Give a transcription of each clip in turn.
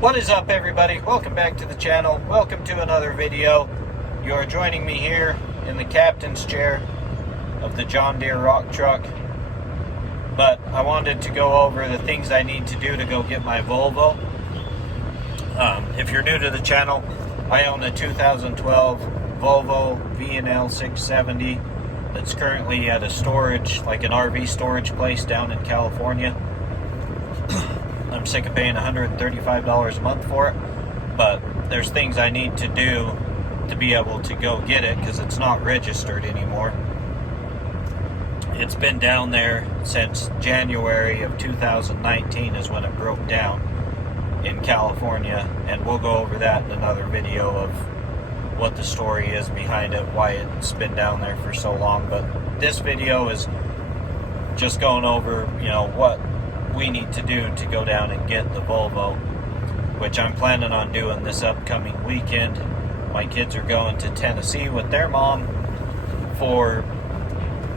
What is up, everybody? Welcome back to the channel. Welcome to another video. You are joining me here in the captain's chair of the John Deere rock truck. But I wanted to go over the things I need to do to go get my Volvo. If you're new to the channel, I own a 2012 Volvo VNL 670 that's currently at a storage, like an RV storage place down in California. I'm sick of paying $135 a month for it, but there's things I need to do to be able to go get it because it's not registered anymore. It's been down there since January of 2019 is when it broke down in California, and we'll go over that in another video of what the story is behind it, why it's been down there for so long. But this video is just going over, what we need to do to go down and get the Volvo, which I'm planning on doing this upcoming weekend. My kids are going to Tennessee with their mom for,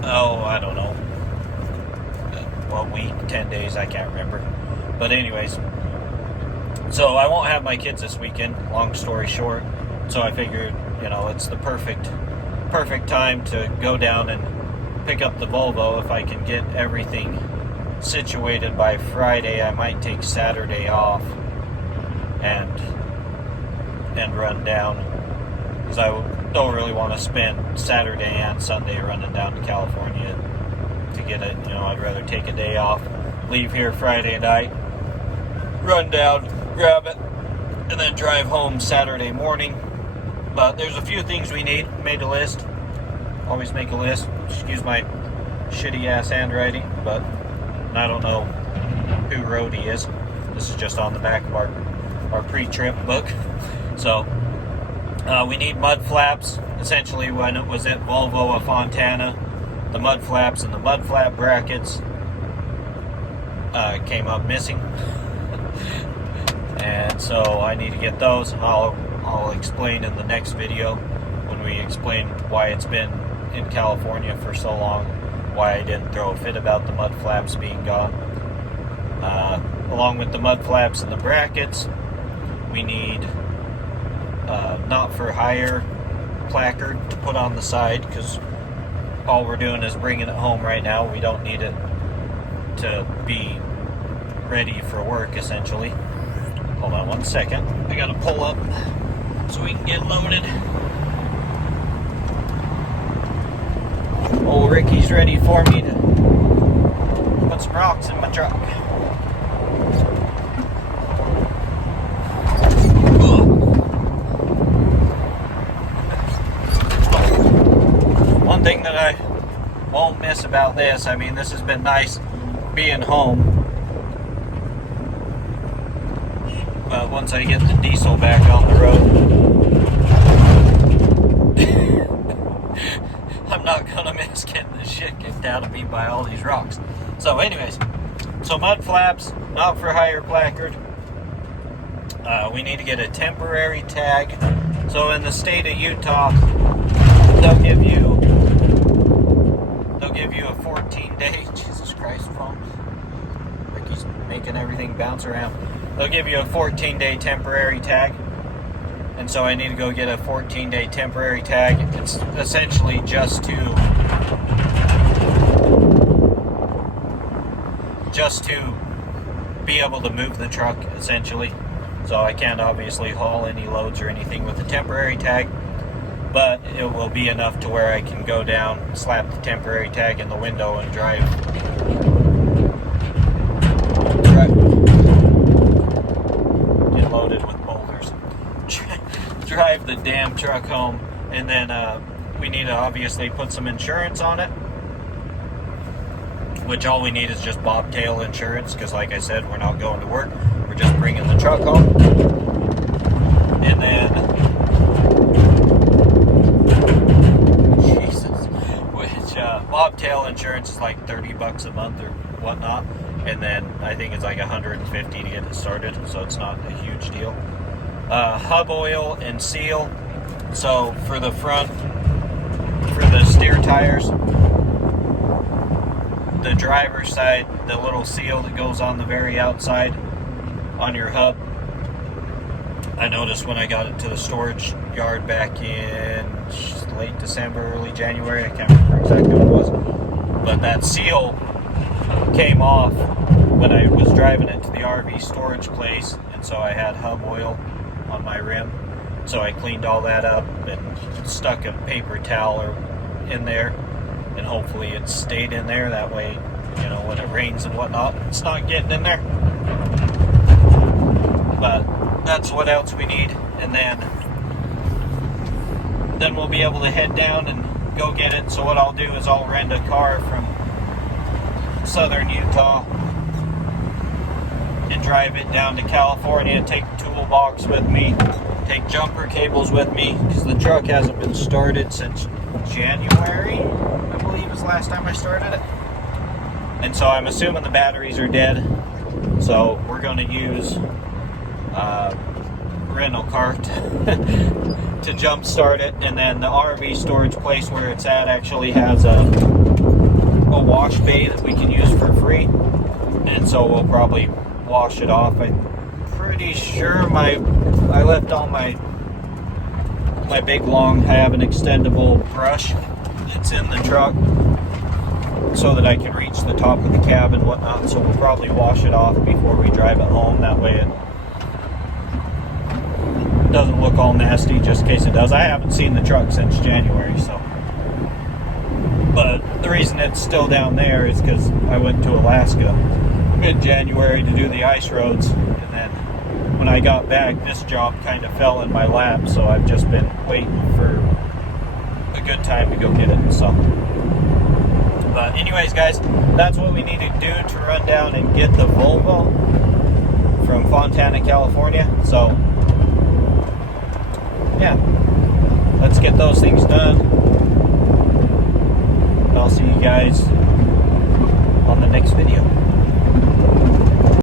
I don't know, a week, 10 days, I can't remember. But anyways, so I won't have my kids this weekend, long story short. So I figured, it's the perfect time to go down and pick up the Volvo. If I can get everything situated by Friday, I might take Saturday off and run down, because I don't really want to spend Saturday and Sunday running down to California to get it. I'd rather take a day off, leave here Friday night, run down, grab it, and then drive home Saturday morning. But there's a few things we need. Made a list. Always make a list. Excuse my shitty ass handwriting, but I don't know who wrote he is. This is just on the back of our pre-trip book. So we need mud flaps. Essentially, when it was at Volvo of Fontana, the mud flaps and the mud flap brackets came up missing. And so I need to get those. I'll explain in the next video when we explain why it's been in California for so long, why I didn't throw a fit about the mud flaps being gone. Along with the mud flaps and the brackets, we need not for hire placard to put on the side, because all we're doing is bringing it home right now. We don't need it to be ready for work, essentially. Hold on one second. I gotta pull up so we can get loaded. Old Ricky's ready for me to put some rocks in my truck. One thing that I won't miss about this, this has been nice being home, but once I get the diesel back on the road, I'm not gonna miss getting the shit kicked out of me by all these rocks. So anyways, so mud flaps, not for hire placard. We need to get a temporary tag. So in the state of Utah, they'll give you a 14-day, Jesus Christ, phone. Ricky's making everything bounce around. They'll give you a 14-day temporary tag. And so I need to go get a 14-day temporary tag. It's essentially just to be able to move the truck, essentially. So I can't obviously haul any loads or anything with the temporary tag, but it will be enough to where I can go down, slap the temporary tag in the window, and drive get loaded with boulders. Drive the damn truck home. And then we need to obviously put some insurance on it, which all we need is just bobtail insurance, because like I said, we're not going to work, we're just bringing the truck home. And then bobtail insurance is like $30 a month or whatnot, and then I think it's like $150 to get it started, so it's not a huge deal. Hub oil and seal. So for the front, for the steer tires, the driver's side, the little seal that goes on the very outside on your hub, I noticed when I got it to the storage yard back in late December, early January, I can't remember exactly what it was, but that seal came off when I was driving it to the RV storage place, and so I had hub oil on my rim. So I cleaned all that up and stuck a paper towel in there, and hopefully it stayed in there. That way, you know, when it rains and whatnot, it's not getting in there. But that's what else we need, and then we'll be able to head down and go get it. So what I'll do is I'll rent a car from southern Utah and drive it down to California, take the toolbox with me, take jumper cables with me, because the truck hasn't been started since January, I believe is the last time I started it. And so I'm assuming the batteries are dead, so we're going to use rental car to jump start it. And then the RV storage place where it's at actually has a wash bay that we can use for free, and so we'll probably wash it off. I'm pretty sure I left all my big long, I have an extendable brush. It's in the truck so that I can reach the top of the cab and whatnot, so we'll probably wash it off before we drive it home. That way it doesn't look all nasty, just in case it does. I haven't seen the truck since January, so. But the reason it's still down there is because I went to Alaska mid-January to do the ice roads, and then when I got back, this job kind of fell in my lap, so I've just been waiting for a good time to go get it. So, but anyways, guys, that's what we need to do to run down and get the Volvo from Fontana, California. So yeah, let's get those things done. I'll see you guys on the next video.